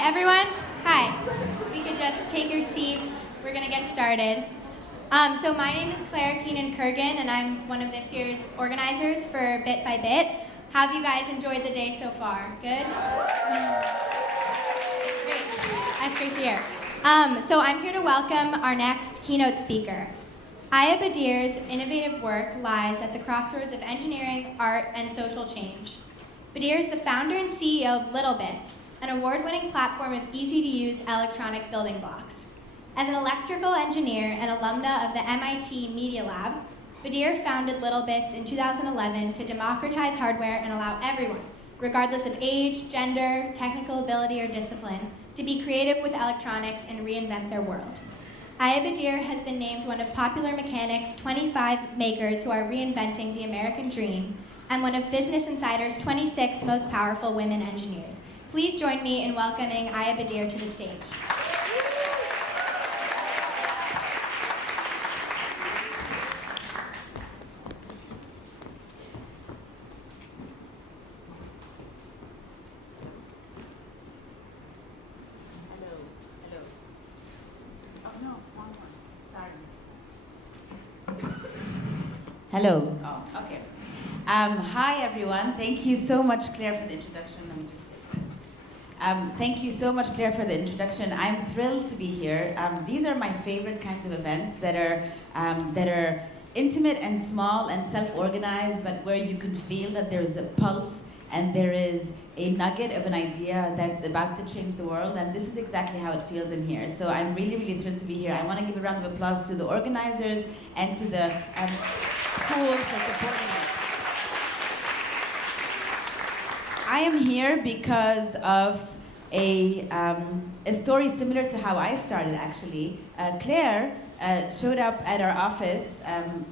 Hi, everyone. Hi. We could just take your seats. We're going to get started. So my name is Claire Keenan-Kurgan, and I'm one of this year's organizers for Bit by Bit. How have you guys enjoyed the day so far? Good? Great. That's great to hear. So I'm here to welcome our next keynote speaker. Ayah Bdeir's innovative work lies at the crossroads of engineering, art, and social change. Bdeir is the founder and CEO of littleBits, an award-winning platform of easy-to-use electronic building blocks. As an electrical engineer and alumna of the MIT Media Lab, Bdeir founded littleBits in 2011 to democratize hardware and allow everyone, regardless of age, gender, technical ability, or discipline, to be creative with electronics and reinvent their world. Ayah Bdeir has been named one of Popular Mechanic's 25 makers who are reinventing the American dream, and one of Business Insider's 26 most powerful women engineers. Please join me in welcoming Ayah Bdeir to the stage. Hello. Oh, okay. Hi, everyone. Thank you so much, Claire, for the introduction. Let me just take this. Thank you so much, Claire, for the introduction. I'm thrilled to be here. These are my favorite kinds of events that are intimate and small and self-organized, but where you can feel that there is a pulse and there is a nugget of an idea that's about to change the world, and this is exactly how it feels in here. So I'm really, really thrilled to be here. I want to give a round of applause to the organizers and to the school for supporting us. I am here because of a story similar to how I started, actually. Claire showed up at our office.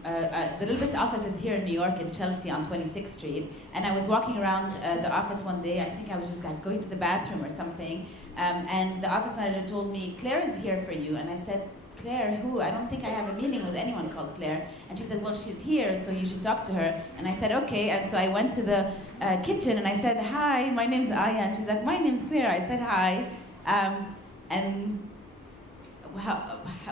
The littleBits office is here in New York, in Chelsea, on 26th Street. And I was walking around the office one day. I think I was just like going to the bathroom or something. And the office manager told me, Claire is here for you. And I said, Claire, who? I don't think I have a meeting with anyone called Claire. And she said, well, she's here, so you should talk to her. And I said, okay. And so I went to the kitchen and I said, hi, my name's Ayah. And she's like, my name's Claire. I said, hi.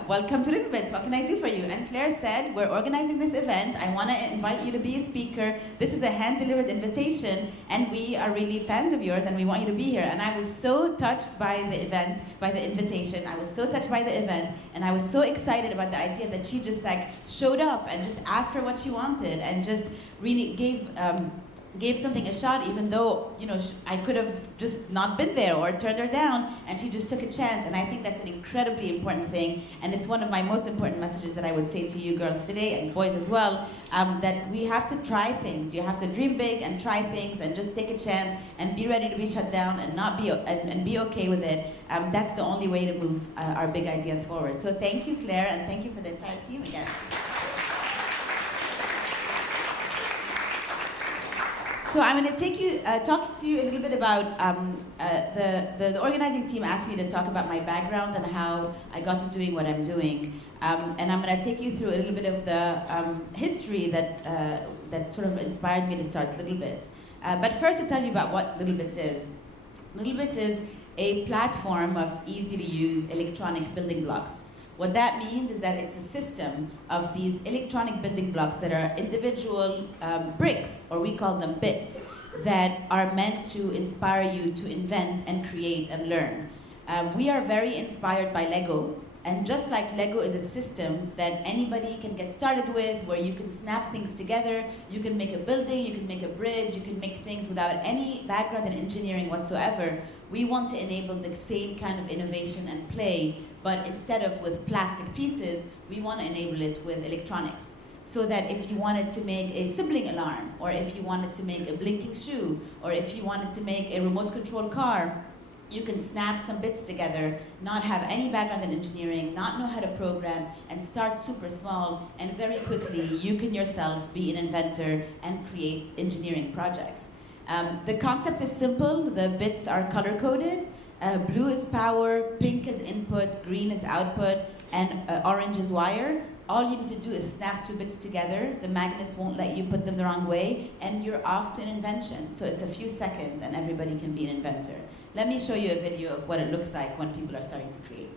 Welcome to littleBits. What can I do for you? And Claire said, we're organizing this event. I want to invite you to be a speaker. This is a hand-delivered invitation, and we are really fans of yours, and we want you to be here. And I was so touched by the event, by the invitation. I was so touched by the event, and I was so excited about the idea that she just like showed up and just asked for what she wanted, and just really gave something a shot, even though, you know, I could have just not been there or turned her down, and she just took a chance. And I think that's an incredibly important thing, and it's one of my most important messages that I would say to you girls today, and boys as well, that we have to try things. You have to dream big and try things and just take a chance and be ready to be shut down and not be and be okay with it. That's the only way to move our big ideas forward. So thank you, Claire, and thank you for the entire team again. So I'm going to talk to you a little bit about, the organizing team asked me to talk about my background and how I got to doing what I'm doing. And I'm going to take you through a little bit of the history that sort of inspired me to start littleBits. But first, to tell you about what littleBits is. littleBits is a platform of easy-to-use electronic building blocks. What that means is that it's a system of these electronic building blocks that are individual bricks, or we call them bits, that are meant to inspire you to invent and create and learn. We are very inspired by Lego, and just like Lego is a system that anybody can get started with, where you can snap things together, you can make a building, you can make a bridge, you can make things without any background in engineering whatsoever, we want to enable the same kind of innovation and play, but instead of with plastic pieces, we want to enable it with electronics. So that if you wanted to make a sibling alarm, or if you wanted to make a blinking shoe, or if you wanted to make a remote control car, you can snap some bits together, not have any background in engineering, not know how to program, and start super small, and very quickly you can yourself be an inventor and create engineering projects. The concept is simple. The bits are color-coded. Blue is power, pink is input, green is output, and orange is wire. all you need to do is snap two bits together. The magnets won't let you put them the wrong way, and you're off to an invention. So it's a few seconds, and everybody can be an inventor. Let me show you a video of what it looks like when people are starting to create.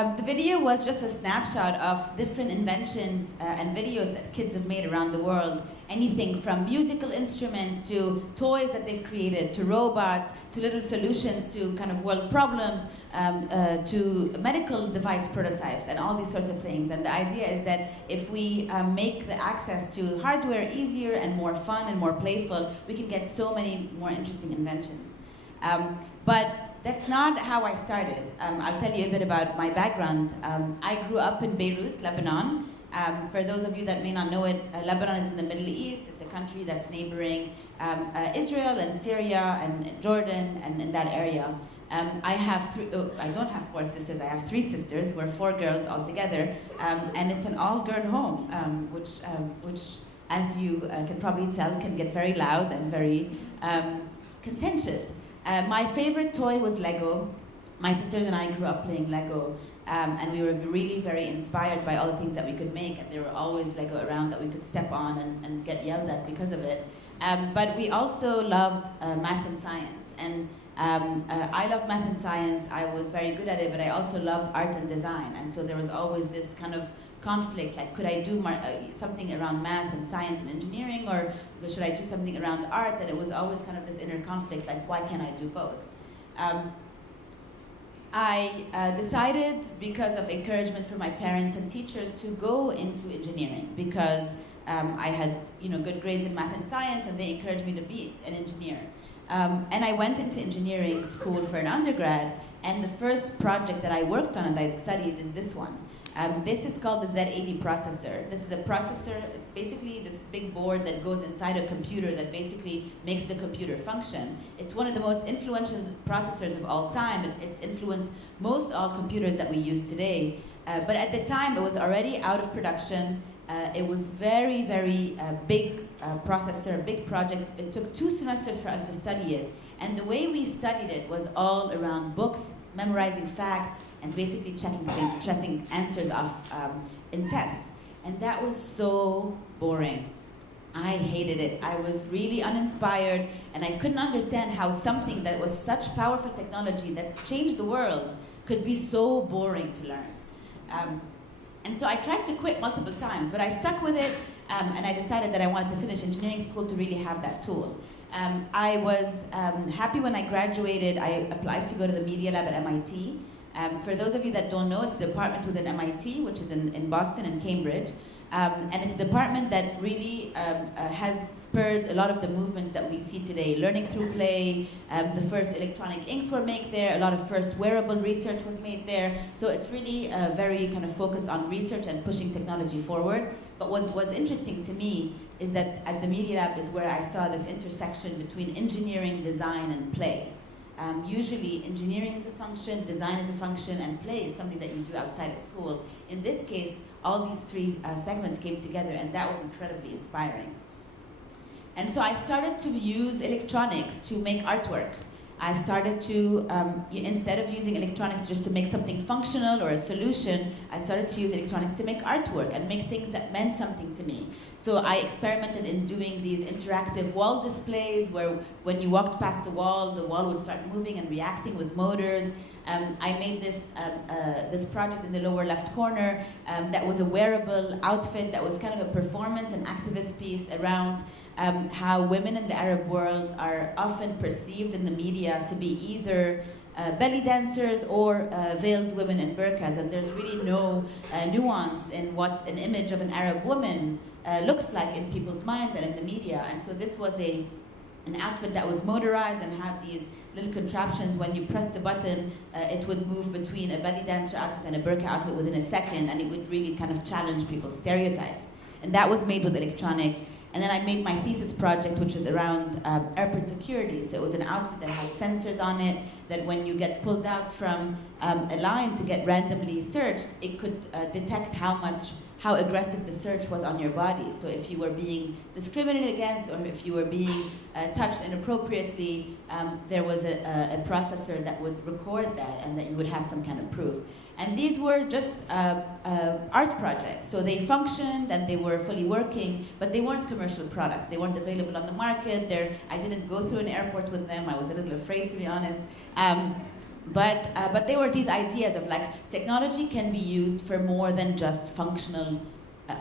The video was just a snapshot of different inventions and videos that kids have made around the world. Anything from musical instruments to toys that they've created, to robots, to little solutions to kind of world problems, to medical device prototypes and all these sorts of things. And the idea is that if we make the access to hardware easier and more fun and more playful, we can get so many more interesting inventions. But that's not how I started. I'll tell you a bit about my background. I grew up in Beirut, Lebanon. For those of you that may not know it, Lebanon is in the Middle East. It's a country that's neighboring Israel and Syria and Jordan and in that area. I don't have four sisters, I have three sisters. We're four girls all together. And it's an all-girl home, which as you can probably tell, can get very loud and very contentious. My favorite toy was Lego. My sisters and I grew up playing Lego, and we were really very inspired by all the things that we could make, and there were always Lego around that we could step on and get yelled at because of it. But we also loved math and science, and I loved math and science. I was very good at it, but I also loved art and design, and so there was always this kind of conflict, like could I do something around math and science and engineering, or should I do something around art? And it was always kind of this inner conflict, like why can't I do both? I decided, because of encouragement from my parents and teachers, to go into engineering because I had good grades in math and science, and they encouraged me to be an engineer. And I went into engineering school for an undergrad, and the first project that I worked on and that I studied is this one. This is called the Z80 Processor. This is a processor. It's basically this big board that goes inside a computer that basically makes the computer function. It's one of the most influential processors of all time. It's influenced most all computers that we use today. But at the time, it was already out of production. It was very, very big processor, big project. It took 2 semesters for us to study it. And the way we studied it was all around books, memorizing facts, and basically checking answers off in tests. And that was so boring. I hated it. I was really uninspired, and I couldn't understand how something that was such powerful technology that's changed the world could be so boring to learn. And so I tried to quit multiple times, but I stuck with it, and I decided that I wanted to finish engineering school to really have that tool. I was happy when I graduated. I applied to go to the Media Lab at MIT. For those of you that don't know, it's a department within MIT, which is in Boston and Cambridge. And it's a department that really has spurred a lot of the movements that we see today. Learning through play, the first electronic inks were made there, a lot of first wearable research was made there. So it's really very kind of focused on research and pushing technology forward. But what's interesting to me is that at the Media Lab is where I saw this intersection between engineering, design, and play. Usually engineering is a function, design is a function, and play is something that you do outside of school. In this case, all these 3 segments came together, and that was incredibly inspiring. And so I started to use electronics to make artwork. I started to, instead of using electronics just to make something functional or a solution, I started to use electronics to make artwork and make things that meant something to me. So I experimented in doing these interactive wall displays where when you walked past the wall would start moving and reacting with motors. I made this project in the lower left corner that was a wearable outfit that was kind of a performance and activist piece around how women in the Arab world are often perceived in the media to be either belly dancers or veiled women in burqas, and there's really no nuance in what an image of an Arab woman looks like in people's minds and in the media. And so this was an outfit that was motorized and had these little contraptions. When you pressed a button, it would move between a belly dancer outfit and a burqa outfit within a second, and it would really kind of challenge people's stereotypes. And that was made with electronics. And then I made my thesis project, which was around airport security. So it was an outfit that had sensors on it, that when you get pulled out from a line to get randomly searched, it could detect how aggressive the search was on your body. So if you were being discriminated against, or if you were being touched inappropriately, there was a processor that would record that, and that you would have some kind of proof. And these were just art projects. So they functioned and they were fully working, but they weren't commercial products. They weren't available on the market. I didn't go through an airport with them. I was a little afraid, to be honest. But they were these ideas of like, technology can be used for more than just functional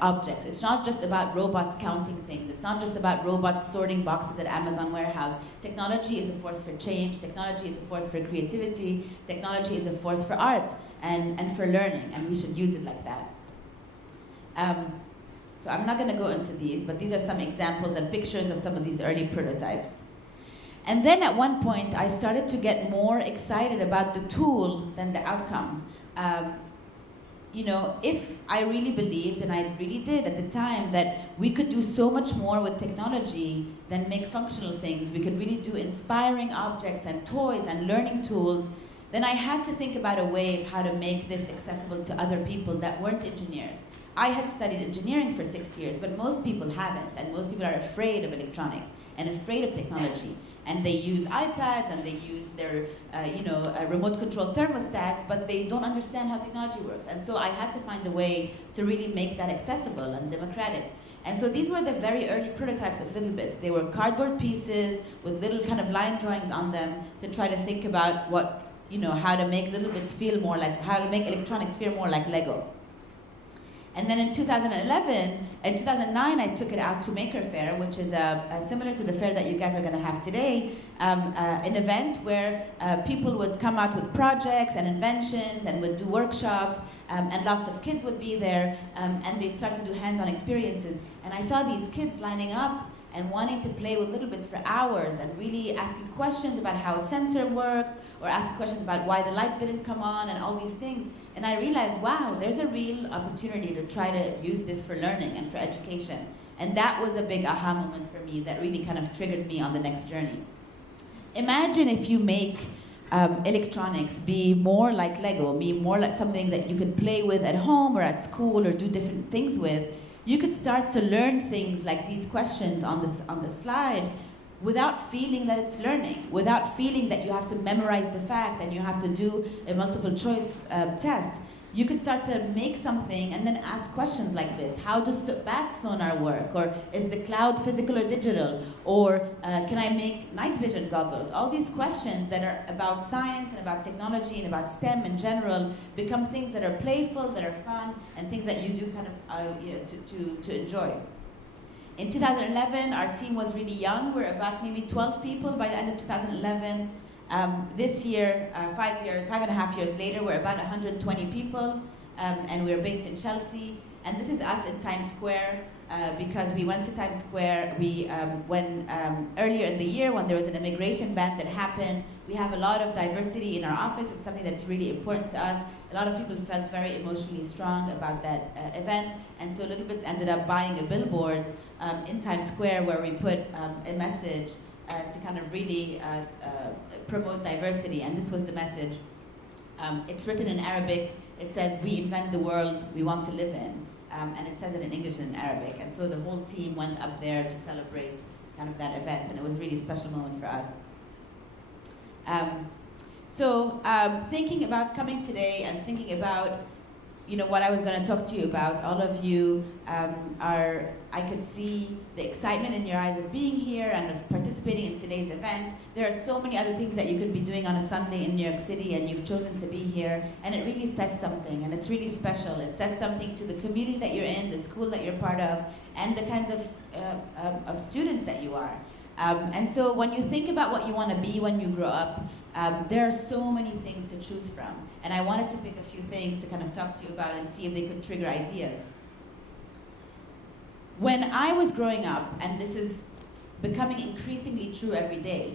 objects. It's not just about robots counting things. It's not just about robots sorting boxes at Amazon warehouse. Technology is a force for change. Technology is a force for creativity. Technology is a force for art and for learning, and we should use it like that. So I'm not going to go into these, but these are some examples and pictures of some of these early prototypes. And then at one point, I started to get more excited about the tool than the outcome. You know, if I really believed, and I really did at the time, that we could do so much more with technology than make functional things, we could really do inspiring objects and toys and learning tools, then I had to think about a way of how to make this accessible to other people that weren't engineers. I had studied engineering for 6 years, but most people haven't, and most people are afraid of electronics and afraid of technology. And they use iPads and they use their, remote control thermostats, but they don't understand how technology works. And so I had to find a way to really make that accessible and democratic. And so these were the very early prototypes of littleBits. They were cardboard pieces with little kind of line drawings on them to try to think about how to make littleBits feel more like, how to make electronics feel more like Lego. And then in 2009, I took it out to Maker Faire, which is similar to the fair that you guys are going to have today, an event where people would come out with projects and inventions and would do workshops, and lots of kids would be there, and they'd start to do hands-on experiences. And I saw these kids lining up and wanting to play with littleBits for hours and really asking questions about how a sensor worked, or asking questions about why the light didn't come on and all these things. And I realized, wow, there's a real opportunity to try to use this for learning and for education. And that was a big aha moment for me that really kind of triggered me on the next journey. Imagine if you make electronics be more like Lego, be more like something that you could play with at home or at school or do different things with. You could start to learn things like these questions on the slide without feeling that it's learning, without feeling that you have to memorize the fact and you have to do a multiple choice test. You could start to make something and then ask questions like this. How does bat sonar work? Or is the cloud physical or digital? Or can I make night vision goggles? All these questions that are about science and about technology and about STEM in general become things that are playful, that are fun, and things that you do kind of to enjoy. In 2011, our team was really young. We're about maybe 12 people by the end of 2011. This year, 5.5 years later, we're about 120 people, and we're based in Chelsea. And this is us in Times Square, because we went to Times Square. When earlier in the year, when there was an immigration ban that happened, we have a lot of diversity in our office. It's something that's really important to us. A lot of people felt very emotionally strong about that event, and so littleBits ended up buying a billboard in Times Square where we put a message to kind of really promote diversity, and this was the message. It's written in Arabic. It says, "We invent the world we want to live in," and it says it in English and in Arabic. And so the whole team went up there to celebrate kind of that event, and it was a really special moment for us. Thinking about coming today and thinking about what I was going to talk to you about, all of you I could see the excitement in your eyes of being here and of participating in today's event. There are so many other things that you could be doing on a Sunday in New York City, and you've chosen to be here, and it really says something, and it's really special. It says something to the community that you're in, the school that you're part of, and the kinds of students that you are. And so when you think about what you want to be when you grow up, there are so many things to choose from. And I wanted to pick a few things to kind of talk to you about and see if they could trigger ideas. When I was growing up, and this is becoming increasingly true every day,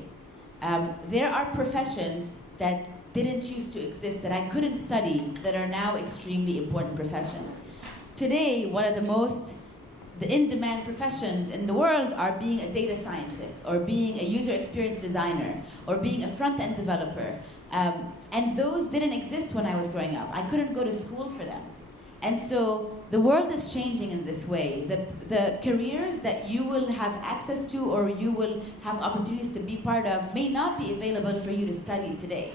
there are professions that didn't used to exist, that I couldn't study, that are now extremely important professions. Today, one of the in-demand professions in the world are being a data scientist, or being a user experience designer, or being a front-end developer. And those didn't exist when I was growing up. I couldn't go to school for them. And so the world is changing in this way. The careers that you will have access to or you will have opportunities to be part of may not be available for you to study today.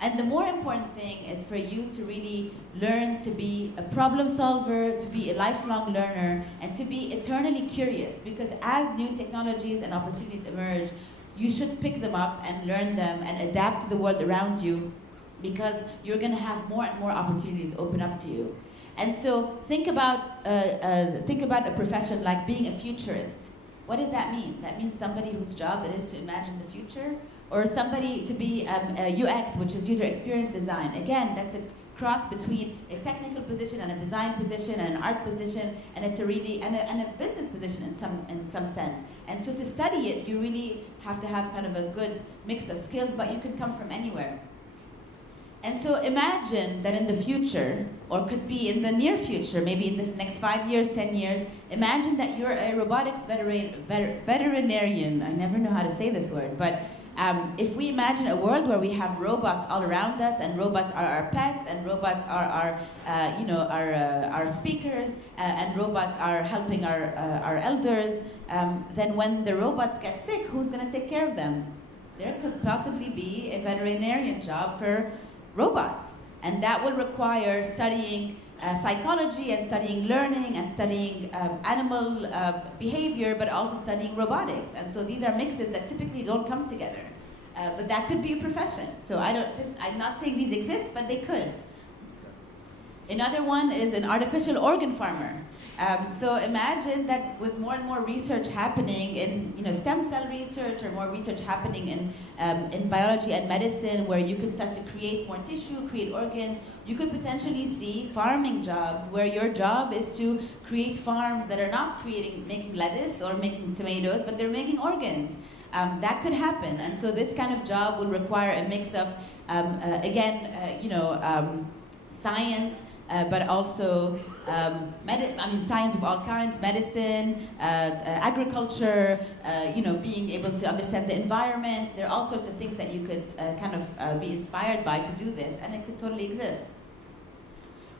And the more important thing is for you to really learn to be a problem solver, to be a lifelong learner, and to be eternally curious. Because as new technologies and opportunities emerge, you should pick them up and learn them and adapt to the world around you, because you're going to have more and more opportunities open up to you. And so think about a profession like being a futurist. What does that mean? That means somebody whose job it is to imagine the future, or somebody to be a UX, which is user experience design. Again, that's a cross between a technical position and a design position and an art position, and it's a business position in some sense. And so to study it, you really have to have kind of a good mix of skills, but you can come from anywhere. And so imagine that in the future, or could be in the near future, maybe in the next 5 years, 10 years, imagine that you're a robotics veterinarian. I never know how to say this word, but if we imagine a world where we have robots all around us, and robots are our pets, and robots are our speakers, and robots are helping our elders, then when the robots get sick, who's going to take care of them? There could possibly be a veterinarian job for robots, and that will require studying psychology and studying learning and studying animal behavior, but also studying robotics. And so these are mixes that typically don't come together, but that could be a profession. So I'm not saying these exist, but they could. Another one is an artificial organ farmer. So imagine that with more and more research happening in stem cell research, or more research happening in biology and medicine, where you can start to create more tissue, create organs, you could potentially see farming jobs where your job is to create farms that are not making lettuce or making tomatoes, but they're making organs. That could happen. And so this kind of job would require a mix of, science, but also science of all kinds, medicine, agriculture, being able to understand the environment. There are all sorts of things that you could be inspired by to do this, and it could totally exist.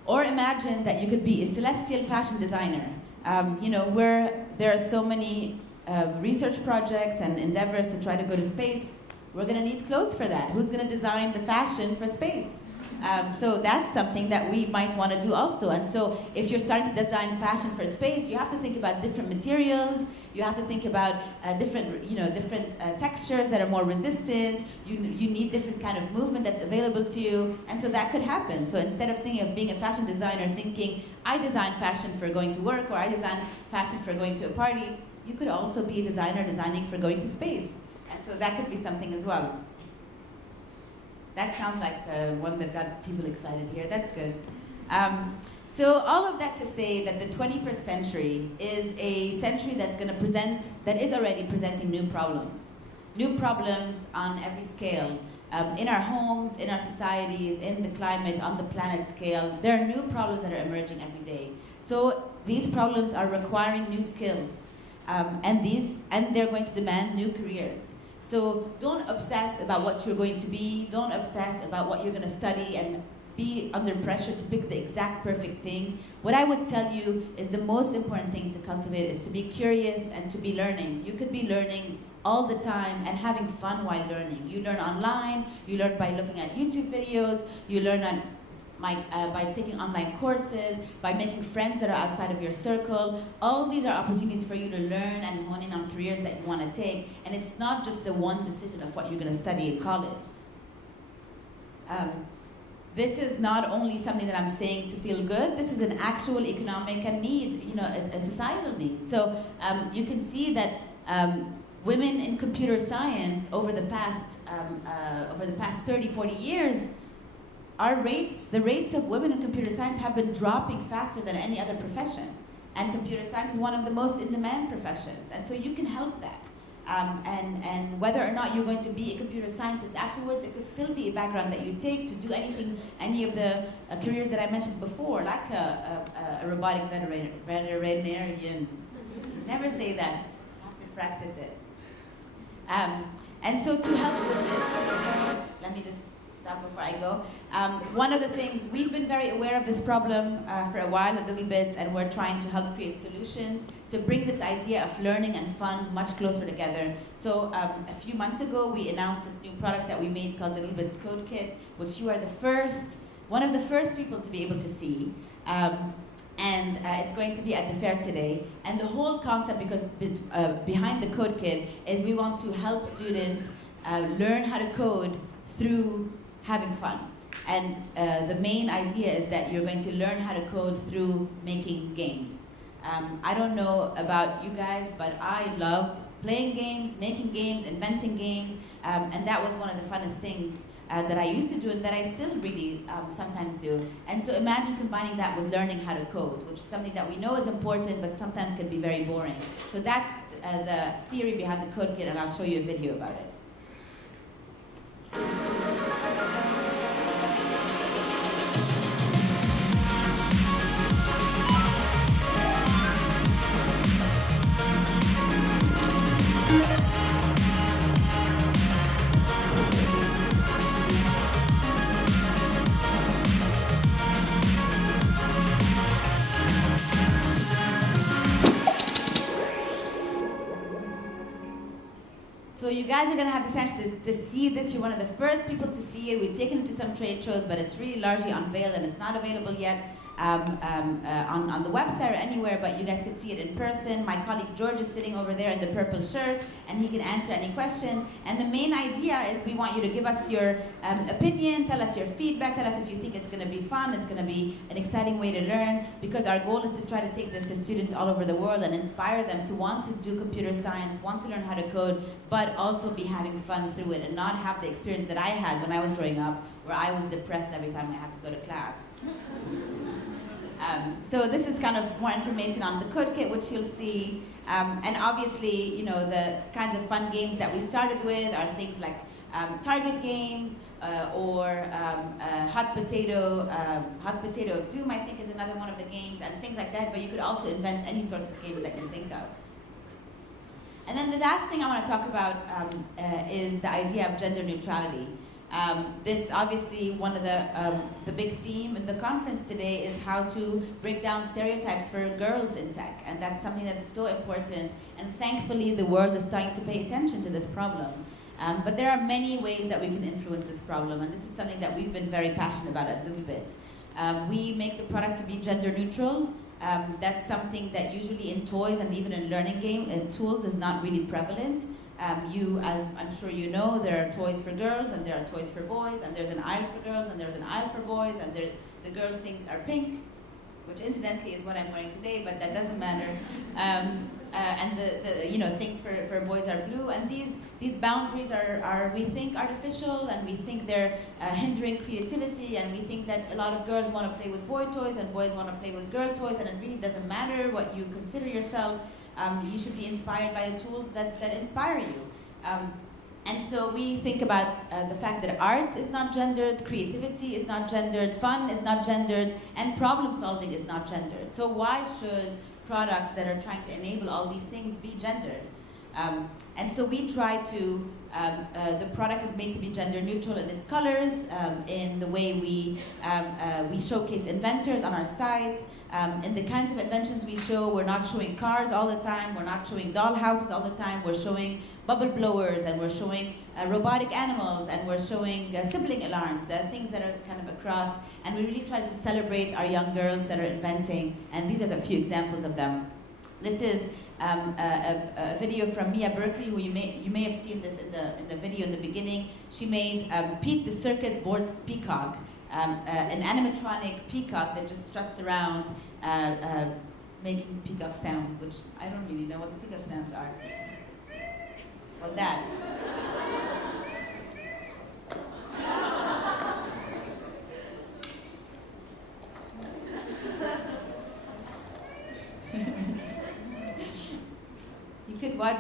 Or imagine that you could be a celestial fashion designer, where there are so many research projects and endeavors to try to go to space. We're going to need clothes for that. Who's going to design the fashion for space? So that's something that we might want to do also. And so if you're starting to design fashion for space, you have to think about different materials. You have to think about different textures that are more resistant. You need different kind of movement that's available to you. And so that could happen. So instead of thinking of being a fashion designer, thinking, I design fashion for going to work, or I design fashion for going to a party, you could also be a designer designing for going to space. And so that could be something as well. That sounds like one that got people excited here. That's good. So all of that to say that the 21st century is a century that is already presenting new problems on every scale. In our homes, in our societies, in the climate, on the planet scale, there are new problems that are emerging every day. So these problems are requiring new skills, and they're going to demand new careers. So don't obsess about what you're going to be. Don't obsess about what you're going to study and be under pressure to pick the exact perfect thing. What I would tell you is the most important thing to cultivate is to be curious and to be learning. You could be learning all the time and having fun while learning. You learn online, you learn by looking at YouTube videos, you learn by taking online courses, by making friends that are outside of your circle. All these are opportunities for you to learn and hone in on careers that you want to take. And it's not just the one decision of what you're going to study in college. This is not only something that I'm saying to feel good, this is an actual economic and need, a societal need. So you can see that women in computer science over the past 30, 40 years, the rates of women in computer science have been dropping faster than any other profession. And computer science is one of the most in-demand professions. And so you can help that. And whether or not you're going to be a computer scientist afterwards, it could still be a background that you take to do any of the careers that I mentioned before, like a robotic veterinarian. Never say that. You have to practice it. And so to help with this, let me just stop before I go. One of the things, we've been very aware of this problem for a while at littleBits, and we're trying to help create solutions to bring this idea of learning and fun much closer together. So a few months ago, we announced this new product that we made called littleBits Code Kit, which you are one of the first people to be able to see. And it's going to be at the fair today. And the whole concept, because behind the Code Kit, is we want to help students learn how to code through having fun. And the main idea is that you're going to learn how to code through making games. I don't know about you guys, but I loved playing games, making games, inventing games, and that was one of the funnest things that I used to do and that I still really sometimes do. And so imagine combining that with learning how to code, which is something that we know is important, but sometimes can be very boring. So that's the theory behind the Code Kit, and I'll show you a video about it. So you guys are going to have the chance to see this. You're one of the first people to see it. We've taken it to some trade shows, but it's really largely unveiled and it's not available yet on the website or anywhere, but you guys can see it in person. My colleague George is sitting over there in the purple shirt, and he can answer any questions. And the main idea is we want you to give us your opinion, tell us your feedback, tell us if you think it's going to be fun, it's going to be an exciting way to learn, because our goal is to try to take this to students all over the world and inspire them to want to do computer science, want to learn how to code, but also be having fun through it and not have the experience that I had when I was growing up, where I was depressed every time I had to go to class. So this is kind of more information on the Code Kit, which you'll see. And obviously, the kinds of fun games that we started with are things like target games or hot potato doom, I think, is another one of the games, and things like that. But you could also invent any sorts of games that you think of. And then the last thing I want to talk about is the idea of gender neutrality. This obviously one of the big theme in the conference today is how to break down stereotypes for girls in tech, and that's something that's so important, and thankfully the world is starting to pay attention to this problem. But there are many ways that we can influence this problem, and this is something that we've been very passionate about at littleBits. We make the product to be gender neutral. That's something that usually in toys and even in learning tools is not really prevalent. As I'm sure you know, there are toys for girls and there are toys for boys, and there's an aisle for girls and there's an aisle for boys, and the girl things are pink, which incidentally is what I'm wearing today, but that doesn't matter. And the things for boys are blue, and these boundaries are we think artificial, and we think they're hindering creativity, and we think that a lot of girls want to play with boy toys and boys want to play with girl toys, and it really doesn't matter what you consider yourself. You should be inspired by the tools that inspire you. And so we think about the fact that art is not gendered, creativity is not gendered, fun is not gendered, and problem solving is not gendered. So why should products that are trying to enable all these things be gendered? And so we try to, the product is made to be gender neutral in its colors, in the way we showcase inventors on our site, in the kinds of inventions we show. We're not showing cars all the time, we're not showing doll houses all the time, we're showing bubble blowers, and we're showing robotic animals, and we're showing sibling alarms, things that are kind of across, and we really try to celebrate our young girls that are inventing, and these are the few examples of them. This is a video from Mia Berkeley, who you may have seen this in the video in the beginning. She made Pete the circuit board peacock, an animatronic peacock that just struts around making peacock sounds, which I don't really know what the peacock sounds are. Well, that.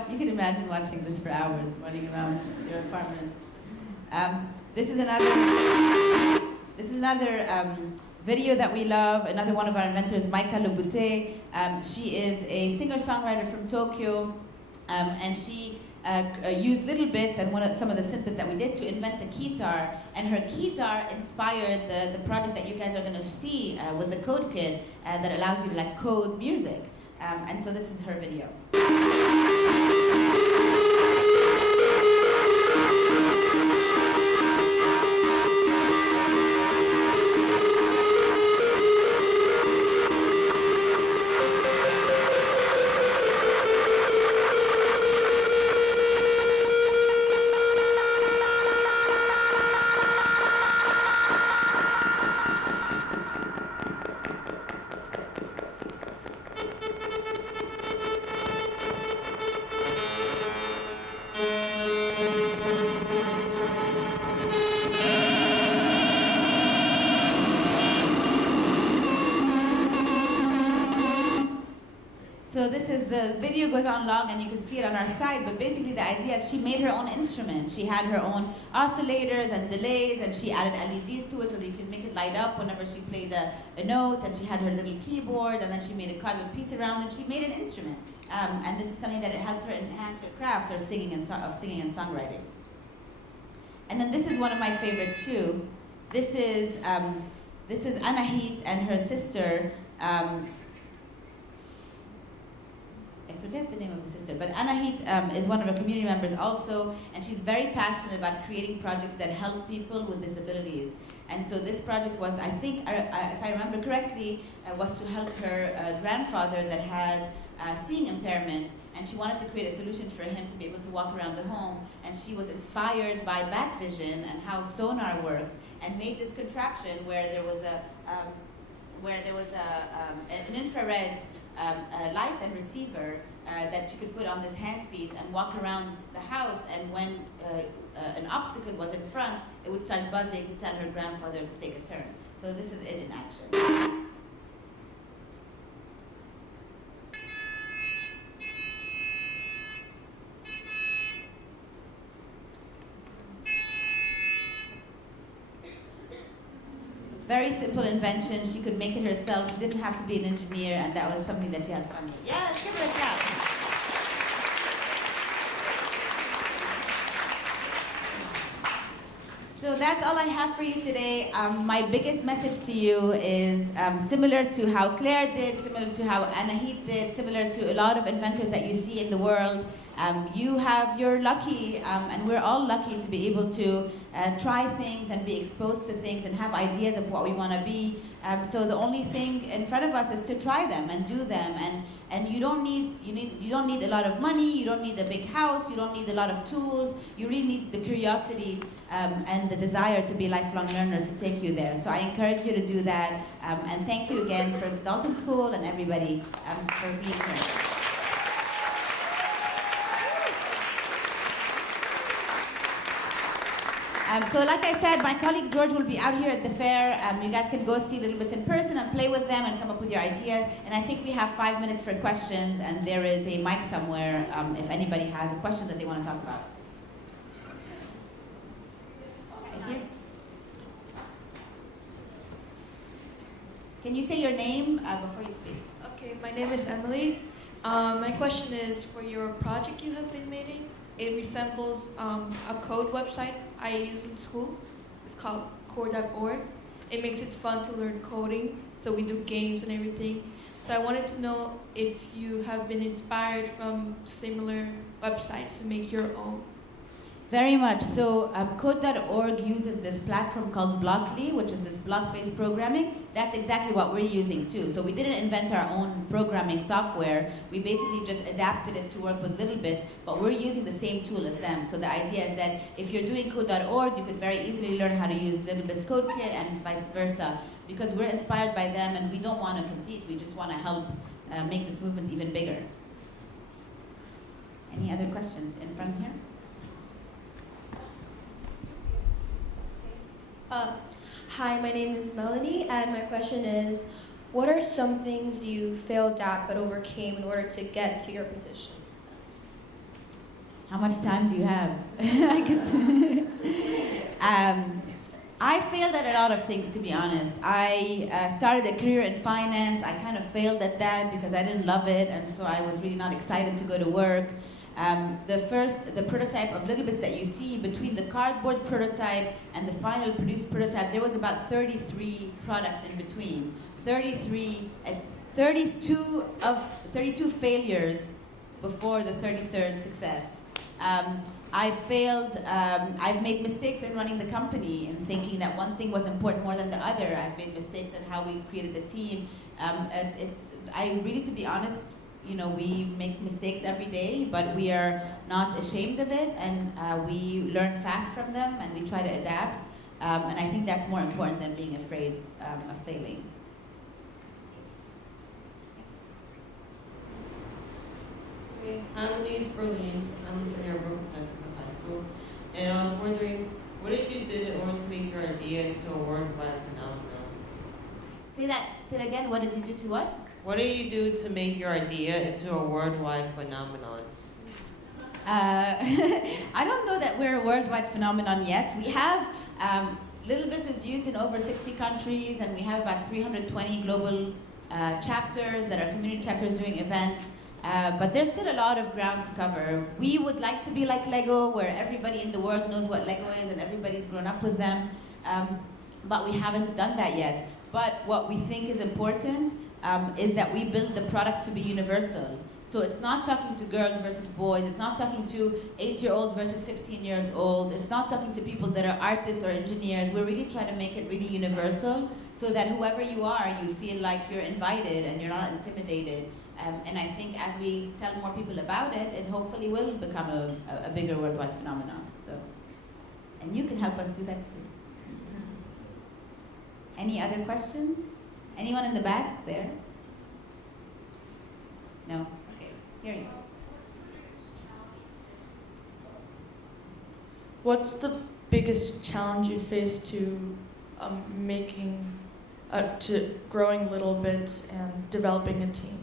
You could imagine watching this for hours, running around your apartment. This is another video that we love. Another one of our inventors, Maika Lobute. She is a singer-songwriter from Tokyo, and she used littleBits and some of the snippet that we did to invent a keytar. And her keytar inspired the project that you guys are going to see with the Code Kit that allows you to code music. And so this is her video. So this is, the video goes on long and you can see it on our site, but basically the idea is she made her own instrument. She had her own oscillators and delays, and she added LEDs to it so that you could make it light up whenever she played a note, and she had her little keyboard, and then she made a cardboard piece around, and she made an instrument. And this is something that it helped her enhance her craft of singing and songwriting. And then this is one of my favorites too. This is Anahit and her sister. I forget the name of the sister, but Anahit is one of our community members also, and she's very passionate about creating projects that help people with disabilities. And so this project was, I think, if I remember correctly, was to help her grandfather that had seeing impairment, and she wanted to create a solution for him to be able to walk around the home. And she was inspired by bat vision and how sonar works, and made this contraption where there was an infrared light and receiver that you could put on this handpiece and walk around the house, and when an obstacle was in front, it would start buzzing to tell her grandfather to take a turn. So this is it in action. Very simple invention. She could make it herself. She didn't have to be an engineer, and that was something that she had fun with. Yeah, let's give her a clap. So that's all I have for you today. My biggest message to you is similar to how Claire did, similar to how Anahit did, similar to a lot of inventors that you see in the world. You're lucky, and we're all lucky to be able to try things and be exposed to things and have ideas of what we want to be. So the only thing in front of us is to try them and do them. And you don't need a lot of money. You don't need a big house. You don't need a lot of tools. You really need the curiosity and the desire to be lifelong learners to take you there. So I encourage you to do that. And thank you again for Dalton School and everybody for being here. So like I said, my colleague George will be out here at the fair. You guys can go see littleBits in person and play with them and come up with your ideas. And I think we have 5 minutes for questions, and there is a mic somewhere if anybody has a question that they want to talk about. Right here. Can you say your name before you speak? Okay, my name is Emily. My question is, for your project you have been making, it resembles a code website I use in school. It's called core.org. It makes it fun to learn coding, so we do games and everything. So I wanted to know if you have been inspired from similar websites to make your own. Very much. So code.org uses this platform called Blockly, which is this block-based programming. That's exactly what we're using too. So we didn't invent our own programming software. We basically just adapted it to work with littleBits, but we're using the same tool as them. So the idea is that if you're doing code.org, you could very easily learn how to use littleBits Code Kit and vice versa, because we're inspired by them and we don't want to compete. We just want to help make this movement even bigger. Any other questions in front here? Hi, my name is Melanie, and my question is, what are some things you failed at but overcame in order to get to your position? How much time do you have? I failed at a lot of things, to be honest. I started a career in finance. I kind of failed at that because I didn't love it, and so I was really not excited to go to work. The prototype of littleBits that you see, between the cardboard prototype and the final produced prototype, there was about 33 products in between. 32 failures before the 33rd success. I've failed, I've made mistakes in running the company and thinking that one thing was important more than the other. I've made mistakes in how we created the team. To be honest, we make mistakes every day, but we are not ashamed of it, and we learn fast from them, and we try to adapt. And I think that's more important than being afraid of failing. Okay, my name is Berlin. I'm from your Brooklyn Technical High School, and I was wondering, what if you did in order to make your idea into a worldwide phenomenon? Say that again. What did you do to what? What do you do to make your idea into a worldwide phenomenon? I don't know that we're a worldwide phenomenon yet. We have, littleBits is used in over 60 countries, and we have about 320 global chapters that are community chapters doing events. But there's still a lot of ground to cover. We would like to be like Lego, where everybody in the world knows what Lego is and everybody's grown up with them. But we haven't done that yet. But what we think is important is that we build the product to be universal. So it's not talking to girls versus boys. It's not talking to 8-year-olds versus 15-year-olds. It's not talking to people that are artists or engineers. We're really trying to make it really universal so that whoever you are, you feel like you're invited and you're not intimidated. And I think as we tell more people about it, it hopefully will become a bigger worldwide phenomenon. So, and you can help us do that too. Any other questions? Anyone in the back there? No? Okay, here you go. What's the biggest challenge you face to growing littleBits and developing a team?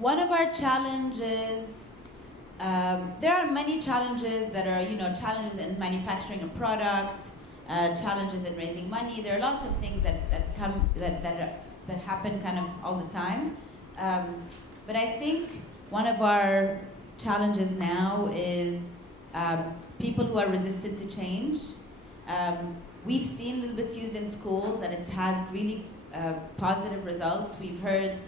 One of our challenges, there are many challenges that are, challenges in manufacturing a product, challenges in raising money. There are lots of things that happen kind of all the time. But I think one of our challenges now is people who are resistant to change. We've seen littleBits used in schools, and it has really positive results. We've heard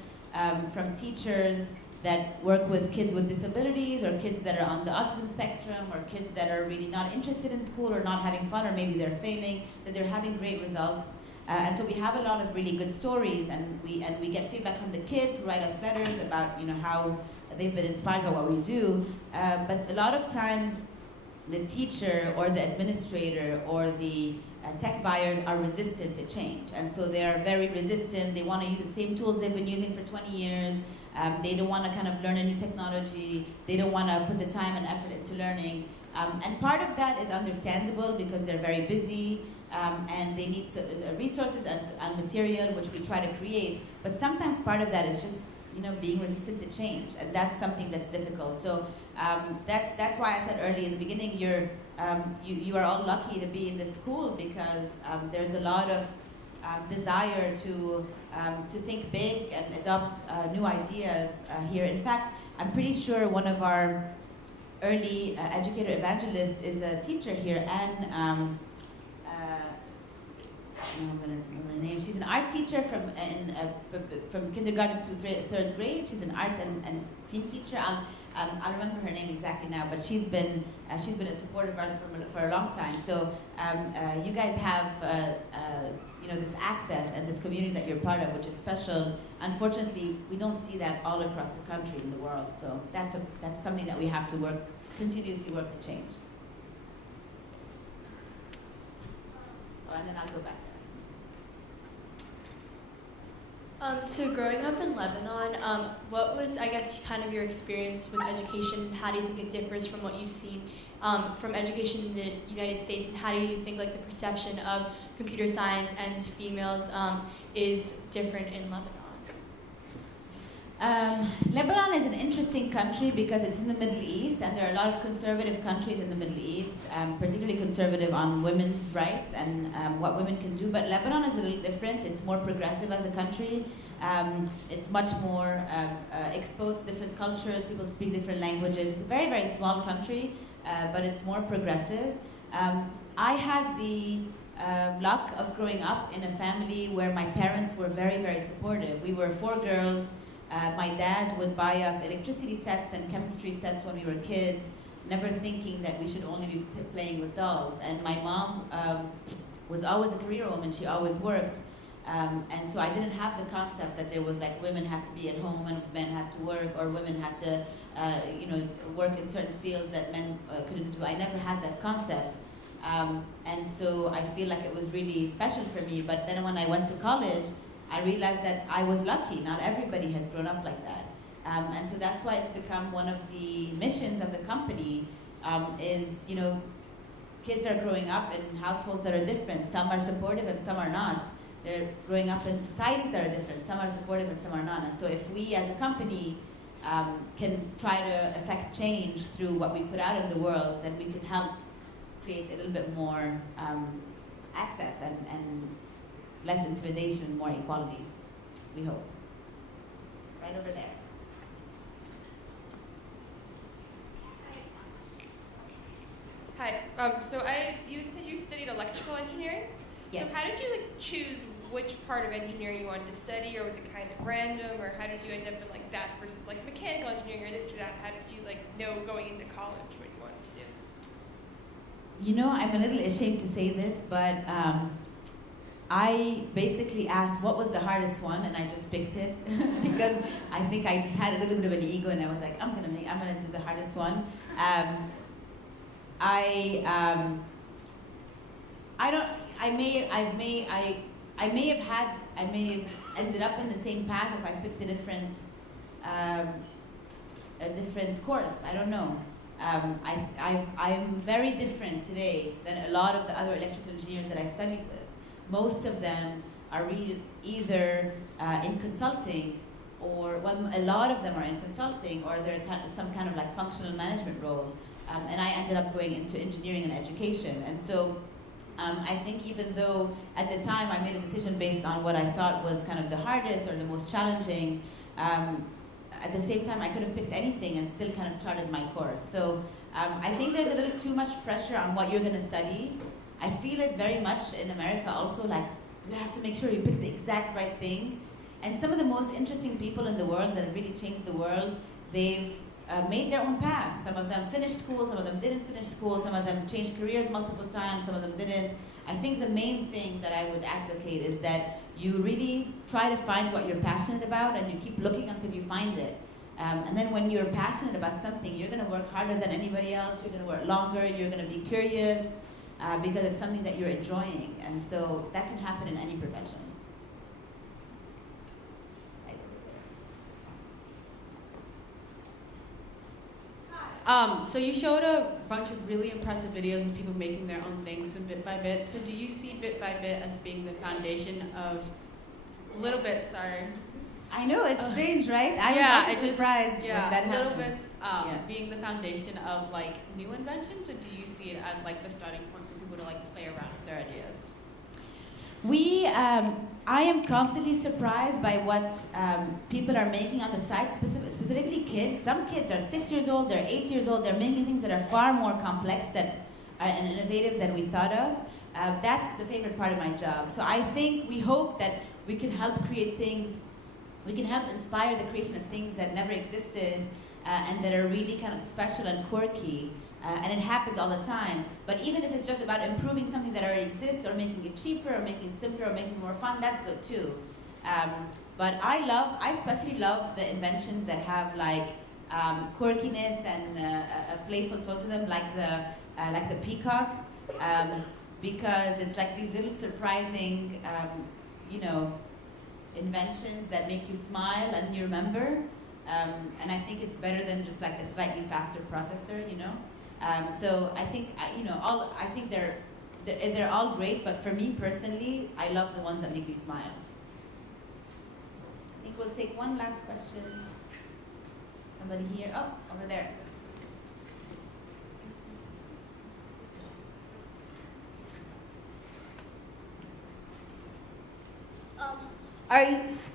from teachers that work with kids with disabilities, or kids that are on the autism spectrum, or kids that are really not interested in school or not having fun, or maybe they're failing, that they're having great results. And so we have a lot of really good stories, and we get feedback from the kids who write us letters about how they've been inspired by what we do. But a lot of times the teacher or the administrator or the tech buyers are resistant to change, and so they are very resistant. They want to use the same tools they've been using for 20 years. They don't want to kind of learn a new technology. They don't want to put the time and effort into learning. And part of that is understandable because they're very busy and they need resources and material, which we try to create. But sometimes part of that is just being resistant to change, and that's something that's difficult. So that's why I said early in the beginning, you are all lucky to be in this school, because there's a lot of desire to think big and adopt new ideas here. In fact, I'm pretty sure one of our early educator evangelists is a teacher here, and I'm going to remember her name. She's an art teacher from kindergarten to third grade. She's an art and STEAM teacher. I'll remember her name exactly now, but she's been a supporter of ours for a long time. So you guys have this access and this community that you're part of, which is special. Unfortunately, we don't see that all across the country in the world. So that's something that we have to continuously work to change. Oh, and then I'll go back there. So growing up in Lebanon, what was, I guess, kind of your experience with education? How do you think it differs from what you've seen from education in the United States? And how do you think like the perception of computer science and females is different in Lebanon? Lebanon is an interesting country because it's in the Middle East, and there are a lot of conservative countries in the Middle East, particularly conservative on women's rights and what women can do. But Lebanon is a little different. It's more progressive as a country. It's much more exposed to different cultures. People speak different languages. It's a very, very small country, but it's more progressive. I had the luck of growing up in a family where my parents were very, very supportive. We were 4 girls. My dad would buy us electricity sets and chemistry sets when we were kids, never thinking that we should only be playing with dolls. And my mom was always a career woman. She always worked. And so I didn't have the concept that there was like women had to be at home and men had to work, or women had to work in certain fields that men couldn't do. I never had that concept. And so I feel like it was really special for me. But then when I went to college, I realized that I was lucky. Not everybody had grown up like that. And so that's why it's become one of the missions of the company is, kids are growing up in households that are different. Some are supportive and some are not. They're growing up in societies that are different. Some are supportive and some are not. And so if we as a company can try to affect change through what we put out in the world, then we can help create a little bit more access and less intimidation, more equality, we hope. Right over there. Hi. You had said you studied electrical engineering. Yes. So how did you choose which part of engineering you wanted to study, or was it kind of random, or how did you end up in that versus mechanical engineering or this or that? How did you know going into college what you wanted to do? I'm a little ashamed to say this, but I basically asked what was the hardest one, and I just picked it because I think I just had a little bit of an ego, and I was like, I'm gonna do the hardest one. I may have ended up in the same path if I picked a different course. I don't know. I'm very different today than a lot of the other electrical engineers that I studied with. Most of them are either in consulting, or a lot of them are in consulting, or they're some kind of functional management role. And I ended up going into engineering and education. And so I think even though at the time I made a decision based on what I thought was kind of the hardest or the most challenging, at the same time I could have picked anything and still kind of charted my course. So I think there's a little too much pressure on what you're going to study. I feel it very much in America also, you have to make sure you pick the exact right thing. And some of the most interesting people in the world that have really changed the world, they've made their own path. Some of them finished school, some of them didn't finish school, some of them changed careers multiple times, some of them didn't. I think the main thing that I would advocate is that you really try to find what you're passionate about, and you keep looking until you find it. And then when you're passionate about something, you're going to work harder than anybody else, you're going to work longer, you're going to be curious, because it's something that you're enjoying. And so that can happen in any profession. So you showed a bunch of really impressive videos of people making their own things and bit by bit. So do you see bit by bit as being the foundation of littleBits? Sorry. I know, it's strange, right? I was also surprised when that happened. littleBits being the foundation of new inventions, or do you see it as the starting point for people to play around with their ideas? I am constantly surprised by what people are making on the site, specifically kids. Some kids are 6 years old, they're 8 years old, they're making things that are far more complex and innovative than we thought of. That's the favorite part of my job. So I think we hope that we can help create things, we can help inspire the creation of things that never existed and that are really kind of special and quirky. And it happens all the time. But even if it's just about improving something that already exists, or making it cheaper, or making it simpler, or making it more fun, that's good too. But I especially love the inventions that have like quirkiness and a playful tone to them, like the peacock, because it's like these little surprising, inventions that make you smile and you remember. And I think it's better than just like a slightly faster processor, So I think I think they're all great, but for me personally, I love the ones that make me smile. I think we'll take one last question. Somebody here? Oh, over there.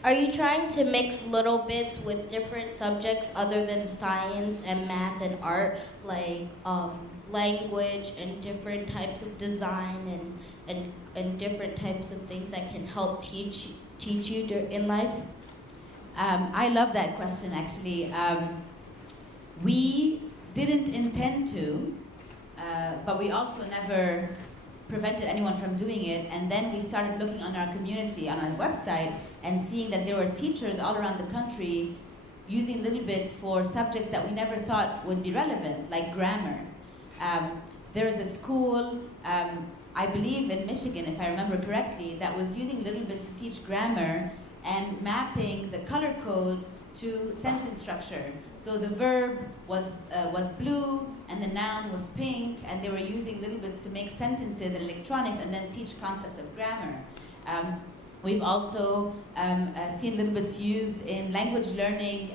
Are you trying to mix littleBits with different subjects other than science and math and art, like language and different types of design and different types of things that can help teach you in life? I love that question, actually. We didn't intend to, but we also never prevented anyone from doing it. And then we started looking on our community, on our website, and seeing that there were teachers all around the country using littleBits for subjects that we never thought would be relevant, like grammar. There is a school, I believe in Michigan, if I remember correctly, that was using littleBits to teach grammar and mapping the color code to sentence structure. So the verb was blue and the noun was pink, and they were using littleBits to make sentences and electronics and then teach concepts of grammar. We've also seen littleBits used in language learning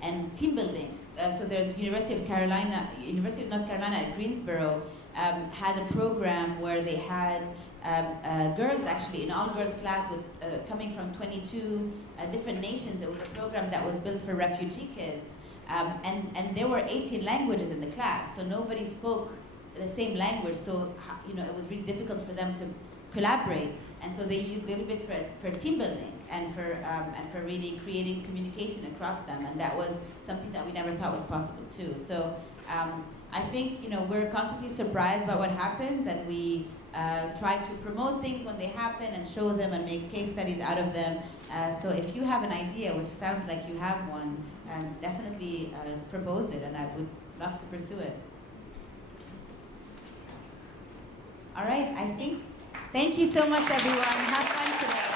and team building. So there's University of North Carolina at Greensboro had a program where they had girls, actually, an all-girls class with coming from 22 different nations. It was a program that was built for refugee kids. And there were 18 languages in the class, so nobody spoke the same language, so it was really difficult for them to collaborate. And so they used littleBits for team building and for really creating communication across them. And that was something that we never thought was possible too. So I think we're constantly surprised by what happens, and we try to promote things when they happen and show them and make case studies out of them. So if you have an idea, which sounds like you have one, definitely propose it, and I would love to pursue it. All right, thank you so much, everyone. Have fun today.